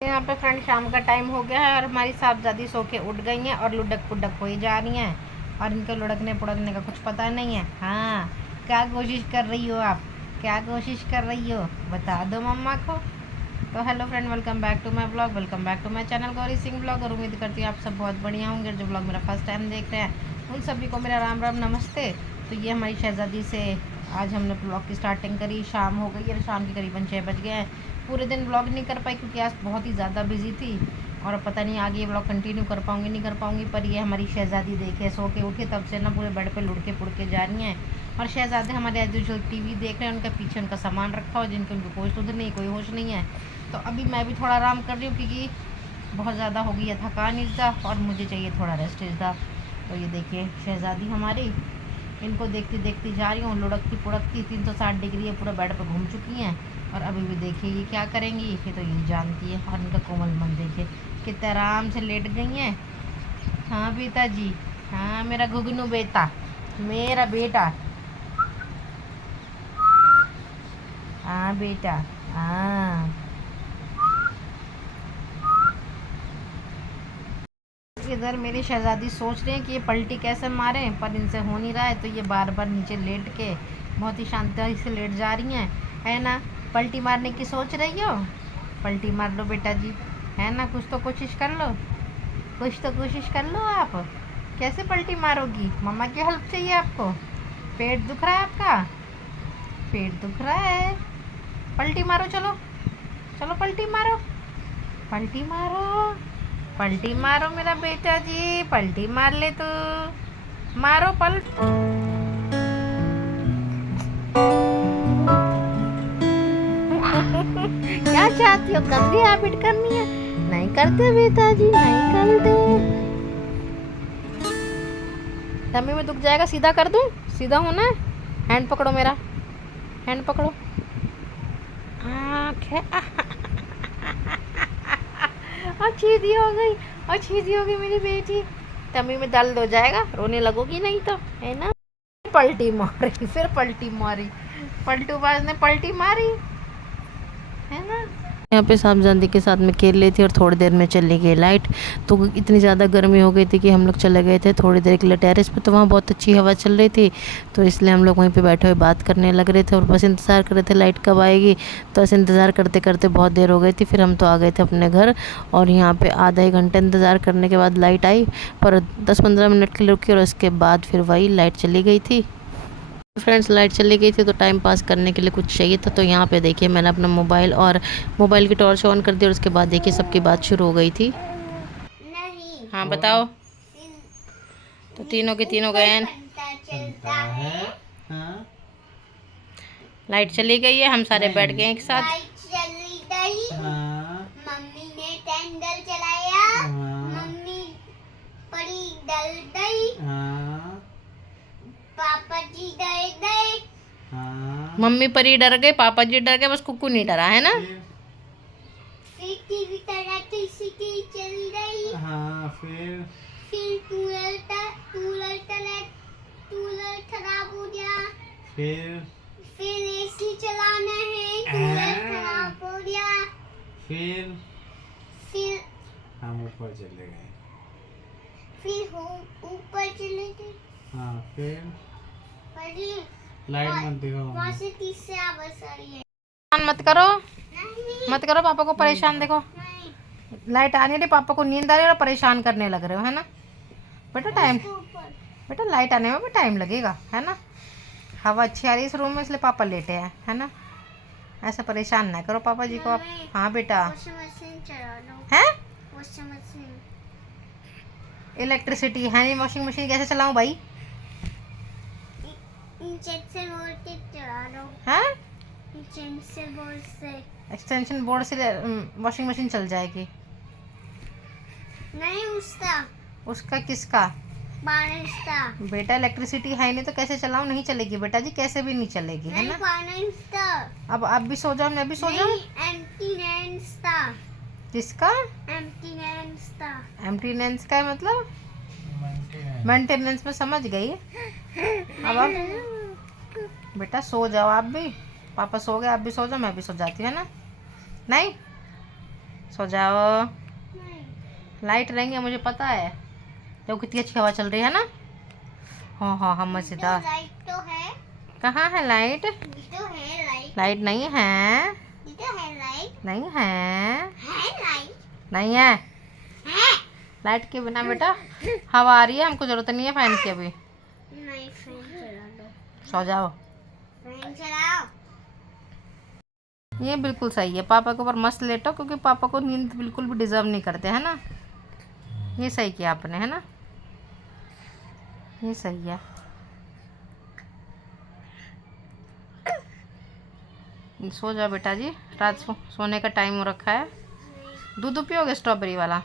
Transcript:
यहाँ पे फ्रेंड शाम का टाइम हो गया है और हमारी साहबजादी सो के उठ गई हैं और लुढ़क पुढ़क हो ही जा रही हैं और इनको लुढ़कने पुढ़कने का कुछ पता नहीं है। हाँ, क्या कोशिश कर रही हो आप? क्या कोशिश कर रही हो बता दो मम्मा को। तो hello friend, welcome back to my blog, welcome back to my channel Gauri Singh blog. और उम्मीद करती हूँ आप सब बहुत बढ़िया होंगे। जो ब्लॉग मेरा फर्स्ट टाइम देख रहे हैं उन सभी को मेरा राम राम नमस्ते। तो ये हमारी शहज़ादी से आज हमने ब्लॉग की स्टार्टिंग करी। शाम हो गई है, शाम के करीबन 6 बज गए हैं। पूरे दिन ब्लॉग नहीं कर पाई क्योंकि आज बहुत ही ज़्यादा बिजी थी और पता नहीं आगे ये ब्लॉग कंटिन्यू कर पाऊँगी नहीं कर पाऊँगी। पर ये हमारी शहज़ादी देखे सो के उठे तब से ना पूरे बेड पे लुढ़के पुढ़के जा रही हैं। और शहज़ादे हमारे एज यूजुअल टीवी देख रहे हैं, उनके पीछे उनका सामान रखा हो जिनके उनको कोई सुध नहीं, कोई होश नहीं है। तो अभी मैं भी थोड़ा आराम कर रही हूँ क्योंकि बहुत ज़्यादा हो गई है थकान इज़्दा और मुझे चाहिए थोड़ा रेस्ट इज़्दा। तो ये देखिए शहज़ादी हमारी, इनको देखती देखती जा रही हूँ, लुढ़कती पुढ़कती 360 डिग्री है पूरा बेड पर घूम चुकी हैं। और अभी भी देखिए ये क्या करेंगी, ये तो ये जानती है। और इनका कोमल मन देखिए कितने आराम से लेट गई हैं। हाँ बेटा जी, हाँ मेरा गुगनू बेटा, मेरा बेटा, हाँ बेटा, हाँ। इधर मेरी शहज़ादी सोच रही है कि ये पलटी कैसे मारें, पर इनसे हो नहीं रहा है। तो ये बार बार नीचे लेट के बहुत ही शांति से लेट जा रही हैं, है ना। पलटी मारने की सोच रही हो? पलटी मार लो बेटा जी, है ना। कुछ तो कोशिश कर लो, कुछ तो कोशिश कर लो आप। कैसे पलटी मारोगी? मम्मा की हेल्प चाहिए आपको? पेट दुख रहा है आपका? पेट दुख रहा है? पलटी मारो, चलो चलो पलटी मारो, पलटी मारो, पलटी मारो मेरा बेटा जी, पलटी मार ले तो मारो पलट। क्या चाहती हो? गंदी हैबिट करनी है? नहीं करते बेटा जी, नहीं करते। टम्मी में दुख जाएगा, सीधा कर दूं? सीधा होना है। हैंड पकड़ो मेरा, हैंड पकड़ो। अच्छी हो गई, अच्छी हो गई मेरी बेटी। टम्मी में दर्द हो जाएगा, रोने लगोगी नहीं तो, है ना। पलटी मारी, फिर पलटी मारी, पलटूबाज ने पलटी मारी, है ना। यहाँ पे साहबजादी के साथ में खेल रही थी और थोड़ी देर में चली गई लाइट। तो इतनी ज़्यादा गर्मी हो गई थी कि हम लोग चले गए थे थोड़ी देर के लिए टेरेस पे। तो वहाँ बहुत अच्छी हवा चल रही थी, तो इसलिए हम लोग वहीं पे बैठे हुए बात करने लग रहे थे और बस इंतज़ार कर रहे थे लाइट कब आएगी। तो ऐसे इंतज़ार करते करते बहुत देर हो गई थी, फिर हम तो आ गए थे अपने घर। और यहाँ पर आधा एक घंटे इंतज़ार करने के बाद लाइट आई, पर 10-15 मिनट के लिए रुकी और उसके बाद फिर वही लाइट चली गई थी। फ्रेंड्स लाइट चली गई थी तो टाइम पास करने के लिए कुछ चाहिए था। तो यहाँ पे देखिए मैंने अपना मोबाइल और मोबाइल की टॉर्च ऑन कर दी और उसके बाद देखिए सबकी बात शुरू हो गई थी। नहीं। हाँ बताओ। तो तीनों के तीनों गए, लाइट चली गई है, हम सारे बैठ गए एक साथ। चली गई। मम्मी ने कैंडल चलाया। मम्मी परी डल गई। पापा जी डर गए। मम्मी परी डर गए, पापा जी डर गए, बस कुक्कू नहीं डरा, है ना। फिर टीवी चलाती सीटी चली गई। फिर कूलर खराब हो गया। फिर एसी चलाना है, कूलर खराब हो गया। फिर हम ऊपर चले गए। फिर ऊपर चले गए। फिर परी लाइट मत दिखाओ। वहाँ से तीसरे आवाज आ रही है। मत करो, नहीं, मत करो, पापा को परेशान देखो। नहीं। लाइट आने रही, पापा को नींद आ रही है और परेशान करने लग रहे हो, है ना बेटा। टाइम, ऊपर बेटा लाइट आने में भी टाइम लगेगा, है ना। हवा अच्छी आ रही है इस रूम में इसलिए पापा लेटे हैं, है ना। ऐसा परेशान ना करो पापा जी को आप। हाँ बेटा। वॉशिंग मशीन चला लो। है वॉशिंग मशीन इलेक्ट्रिसिटी है नहीं, वॉशिंग मशीन कैसे चलाऊं भाई? इंजेक्शन बोर्ड से चला लो। हैं इंजेक्शन बोर्ड से एक्सटेंशन बोर्ड से वॉशिंग मशीन चल जाएगी? नहीं, उसका उसका किसका? बारिश का। बेटा इलेक्ट्रिसिटी है नहीं तो कैसे चलाऊं? नहीं चलेगी बेटा जी, कैसे भी नहीं चलेगी, है नहीं, ना। बारिश का। अब आप भी सो जाओ, मैं भी सो जाऊं। एम्प्टीनेंस का। किसका? एम्प्टीनेंस का। एम्प्टीनेंस का है मतलब मेंटेनेंस में समझ गई। अब आप बेटा सो जाओ, आप भी। पापा सो गए, आप भी सो जाओ, मैं भी सो जाती हूँ, है ना। नहीं सो जाओ। नहीं, लाइट रहेंगे मुझे पता है। देखो कितनी अच्छी हवा चल रही है ना। हाँ हाँ हाँ मजेदार। लाइट तो है, कहाँ है लाइट? ये तो है लाइट, लाइट नहीं है। ये तो है लाइट, नहीं है। है लाइट, नहीं है। है। लाइट के बिना बेटा हवा आ रही है, हमको जरूरत नहीं है फैन की अभी। नहीं, फैन चला दो, सो जाओ। फैन चलाओ। ये बिल्कुल सही है, पापा के ऊपर मस्त लेटो, क्योंकि पापा को नींद बिल्कुल भी डिजर्व नहीं करते है ना। ये सही किया आपने है ना, ये सही है। सो जाओ बेटा जी, रात सोने का टाइम हो रखा है। दूध पियोगे स्ट्रॉबेरी वाला?